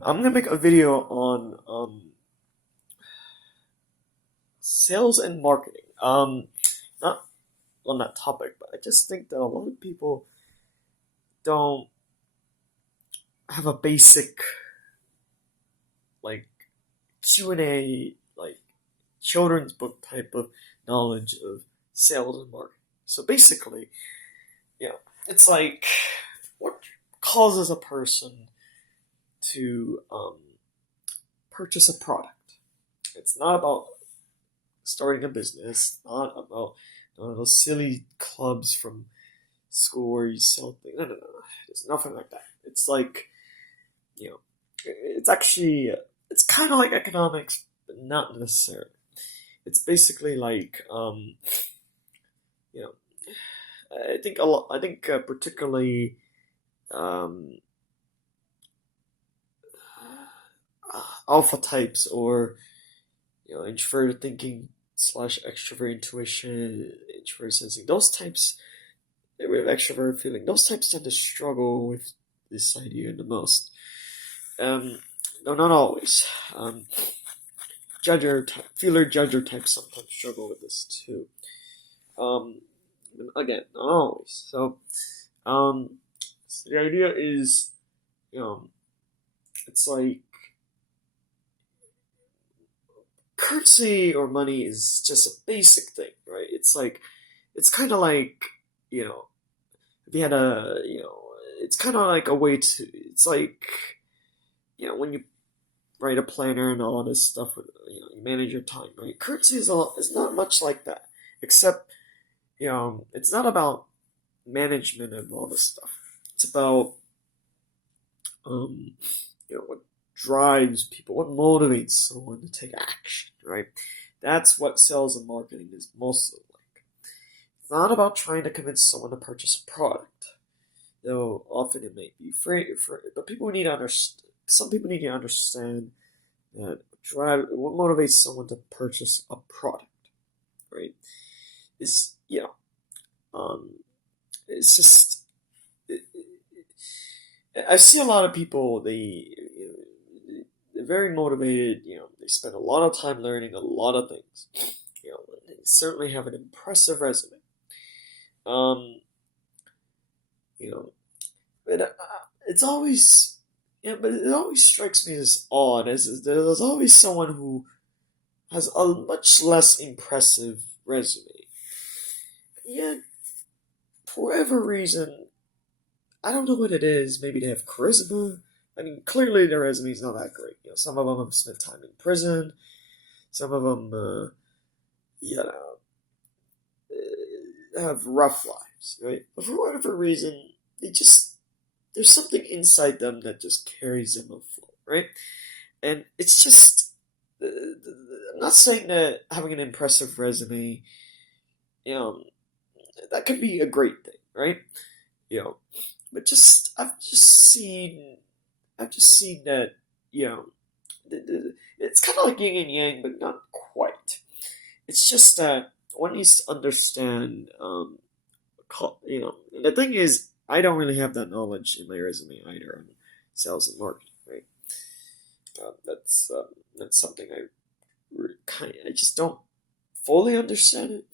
I'm gonna make a video on sales and marketing. Not on that topic, but I just think that a lot of people don't have a basic like Q&A, like children's book type of knowledge of sales and marketing. So basically, you know, it's like what causes a person to purchase a product. It's not about starting a business, not about those silly clubs from school where you sell things. No, no, no, no. It's nothing like that. It's like, you know, it's actually, it's kind of like economics, but not necessarily. It's basically like, you know, I think a lot, I think particularly, um, alpha types or, introverted thinking slash extrovert intuition, introvert sensing, those types with extrovert feeling, those types tend to struggle with this idea the most. Um, no, not always. Feeler judger types sometimes struggle with this too. Um, Again, not always. So the idea is, you know, it's like currency or money is just a basic thing, right? It's kind of like, you know, if you had it's kind of like a way to, it's like, when you write a planner and all this stuff, you manage your time, right? Currency is not much like that, except, it's not about management of all this stuff. It's about, what drives people, what motivates someone to take action, right? That's what sales and marketing is mostly like. It's not about trying to convince someone to purchase a product, though often it may be free, but people need to understand. Some people need to understand that what motivates someone to purchase a product, right? Is it's just I see a lot of people. They're very motivated. They spend a lot of time learning a lot of things. They certainly have an impressive resume. Um, you know, but it's always but it always strikes me as odd as there's always someone who has a much less impressive resume. Yet, for whatever reason, I don't know what it is. Maybe they have charisma. I mean, clearly their resume is not that great. Some of them have spent time in prison. Some of them, you know, have rough lives, right? But for whatever reason, there's something inside them that just carries them afloat, right? And it's just, I'm not saying that having an impressive resume, you know, that could be a great thing, right? You know, but I've just seen that, you know, it's kind of like yin and yang, but not quite. It's just that one needs to understand, the thing is, I don't really have that knowledge in my resume either on sales and marketing, right? That's something I just don't fully understand it,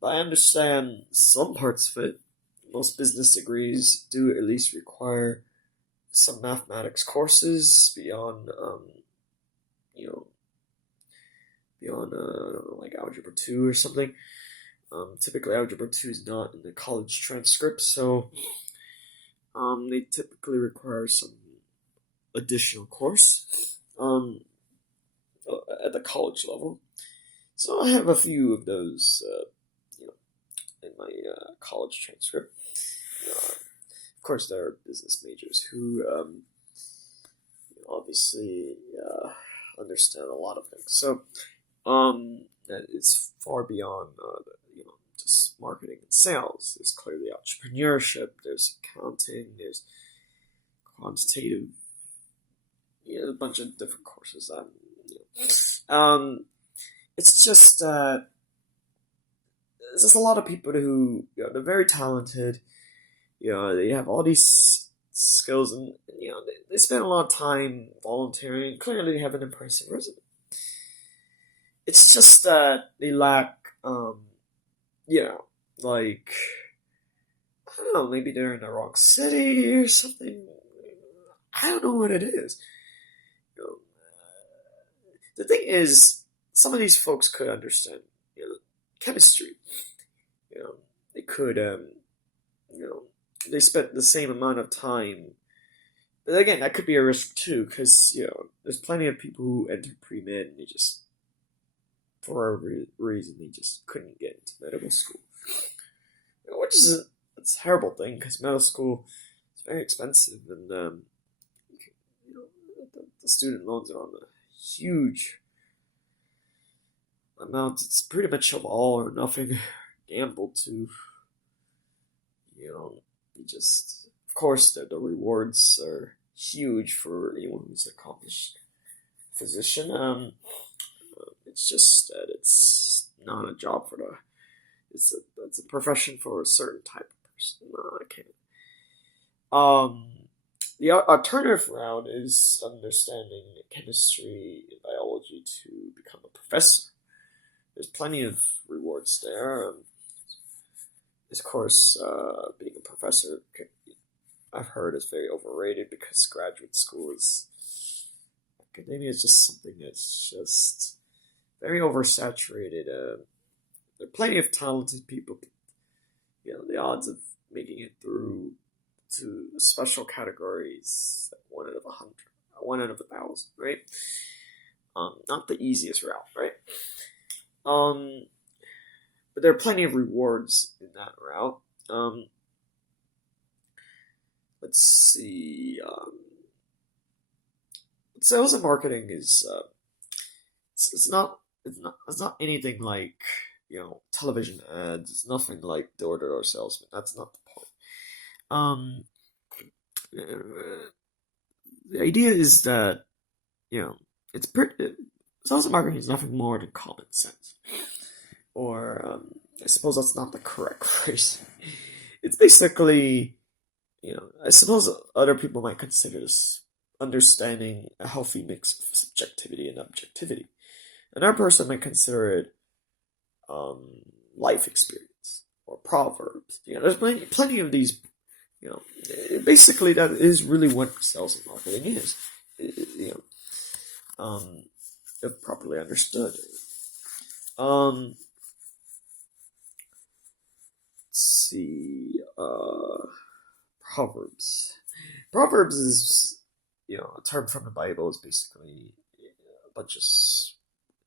but I understand some parts of it. Most business degrees do at least require some mathematics courses beyond, you know, beyond I don't know, like algebra 2 or something. Typically, algebra 2 is not in the college transcript, so they typically require some additional course at the college level. So I have a few of those, in my college transcript. Of course, there are business majors who obviously understand a lot of things. So it's far beyond just marketing and sales. There's clearly entrepreneurship. There's accounting. There's quantitative. A bunch of different courses. It's just there's just a lot of people who they're very talented. They have all these skills, and they spend a lot of time volunteering. And clearly, they have an impressive resume. It's just that they lack, you know, like I don't know, maybe they're in the wrong city or something. I don't know what it is. You know, the thing is, some of these folks could understand, chemistry. You know, they could, you know, they spent the same amount of time. But again, that could be a risk too, because there's plenty of people who enter pre med and they just, for a reason, they just couldn't get into medical school, which is a terrible thing because medical school is very expensive, and the student loans are on a huge amount. It's pretty much of all or nothing gamble to, you just, of course, the rewards are huge for anyone who's an accomplished physician. It's just that it's not a job for it's a profession for a certain type of person. No, I can't. The alternative route is understanding chemistry and biology to become a professor. There's plenty of rewards there. Of course, being a professor, I've heard, is very overrated because graduate school academia is just something that's just very oversaturated. There are plenty of talented people, but the odds of making it through to special categories like 1 out of 100, 1 out of 1,000, right? Not the easiest route, right? But there are plenty of rewards in that route. Let's see. Sales and marketing is it's not anything like television ads. It's nothing like door-to-door salesman. That's not the point. The idea is that it's pretty. Sales and marketing is nothing more than common sense, or I suppose that's not the correct phrase. It's basically, I suppose other people might consider this understanding a healthy mix of subjectivity and objectivity. Another person might consider it life experience or proverbs. There's plenty of these. Basically that is really what sales and marketing is. If properly understood. Let's see. Proverbs. Proverbs is a term from the Bible. Is basically a bunch of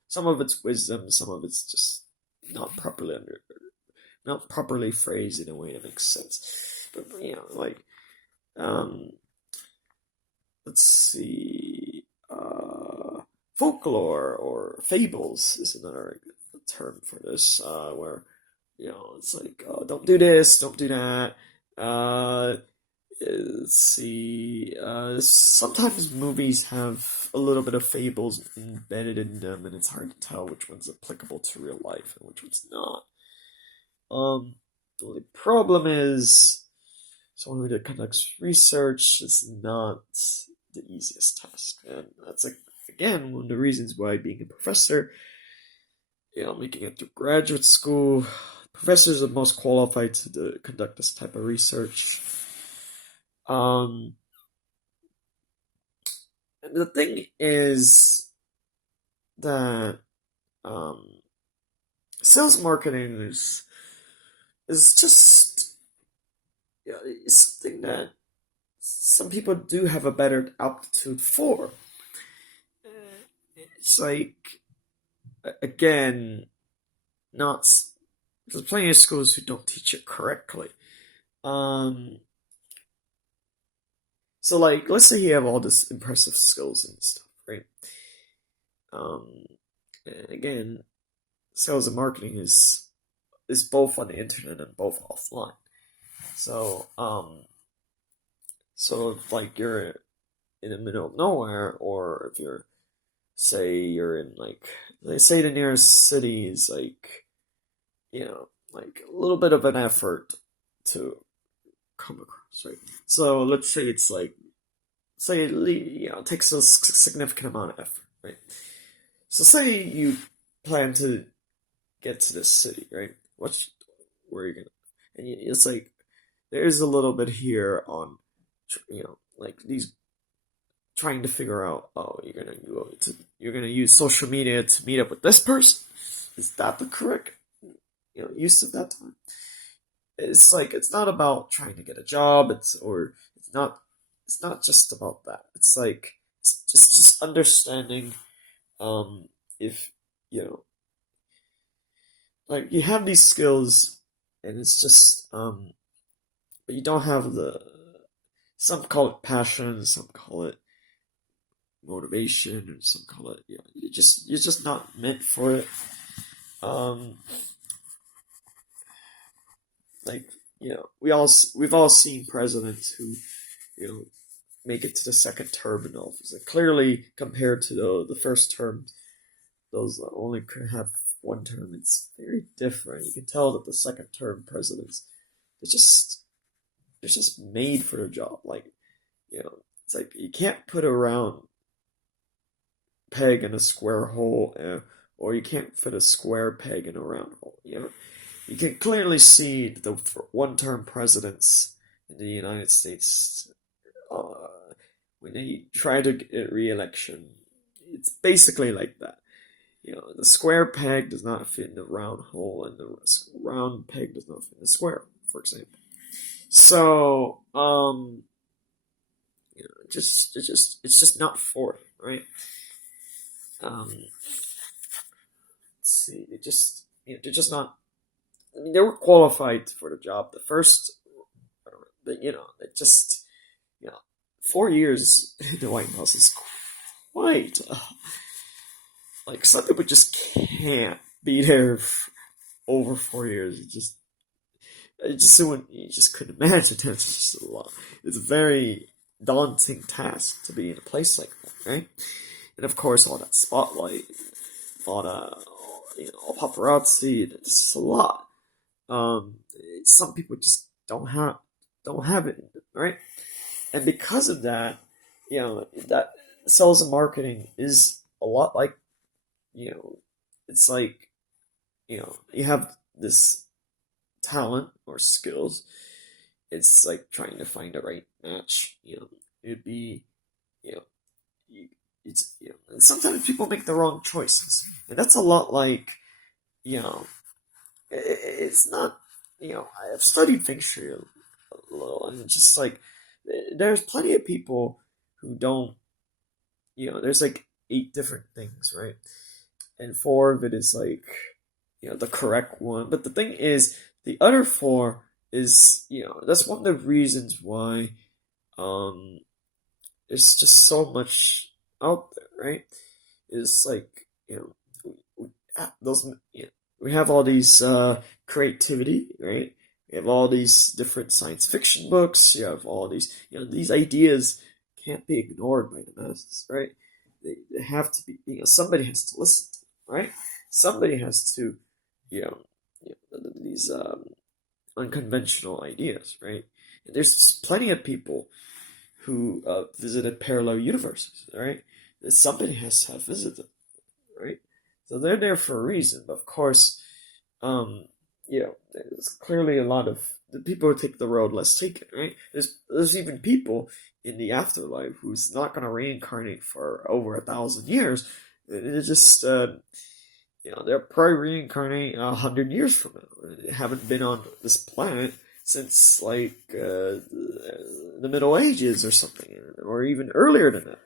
some of it's wisdom, some of it's just not properly phrased in a way that makes sense. But let's see. Folklore or fables is another term for this, where it's like, don't do this, don't do that. Let's see. Sometimes movies have a little bit of fables embedded in them, and it's hard to tell which one's applicable to real life and which one's not. The only problem is someone who conducts research is not the easiest task, and that's again one of the reasons why being a professor, making it through graduate school, professors are the most qualified to conduct this type of research. And the thing is that sales marketing is just it's something that some people do have a better aptitude for. It's like, again, there's plenty of schools who don't teach it correctly. So let's say you have all this impressive skills and stuff, right? And again, sales and marketing is both on the internet and both offline. So, if you're in the middle of nowhere, or if you're you're in they say the nearest city is a little bit of an effort to come across, right? So let's say it's like, say it takes a significant amount of effort, right? So say you plan to get to this city, right? Where are you gonna? And it's like there is a little bit here on, like these trying to figure out. Oh, you're gonna use social media to meet up with this person. Is that the correct use of that time? It's like it's not about trying to get a job. It's not just about that. It's like it's just understanding if you know like you have these skills and it's just but you don't have the some call it passion, some call it motivation, and some call it you're just not meant for it. Um like we've all seen presidents who you know make it to the second term in office. And clearly, compared to the first term, those that only could have one term, it's very different. You can tell that the second term presidents, they're just they're just made for the job. Like it's like you can't put a round peg in a square hole, or you can't fit a square peg in a round hole. You can clearly see the one-term presidents in the United States when they try to get re-election. It's basically like that. The square peg does not fit in the round hole, and the round peg does not fit in the square, for example. So, it's just not for it, right? Let's see, they're just not. I mean, they were qualified for the job. The first, but they just, 4 years in the White House is quite. Like some people just can't be there for over 4 years. You just couldn't imagine. It's just a lot. It's a very daunting task to be in a place like that, right? And of course, all that spotlight, all that, all paparazzi. It's just a lot. Some people just don't have it, right? And because of that, that sales and marketing is a lot like, it's like, you have this talent or skills. It's like trying to find the right match. It'd be, you know, and sometimes people make the wrong choices, and that's a lot like, it's not, I've studied feng shui a little, and it's just like there's plenty of people who don't, there's like 8 different things, right? And 4 of it is like, the correct one. But the thing is, the other 4 is, that's one of the reasons why there's just so much out there, right? It's like, we have all these creativity, right? We have all these different science fiction books. You have all these, these ideas can't be ignored by the masses, right? They have to be, somebody has to listen to them, right? Somebody has to, these unconventional ideas, right? And there's plenty of people who visited parallel universes, right? Somebody has to have visited them, right? So they're there for a reason. But of course, there's clearly a lot of the people who take the road less taken, right? There's even people in the afterlife who's not going to reincarnate for over 1,000 years. They're just, they're probably reincarnating 100 years from now. They haven't been on this planet since like the Middle Ages or something, or even earlier than that.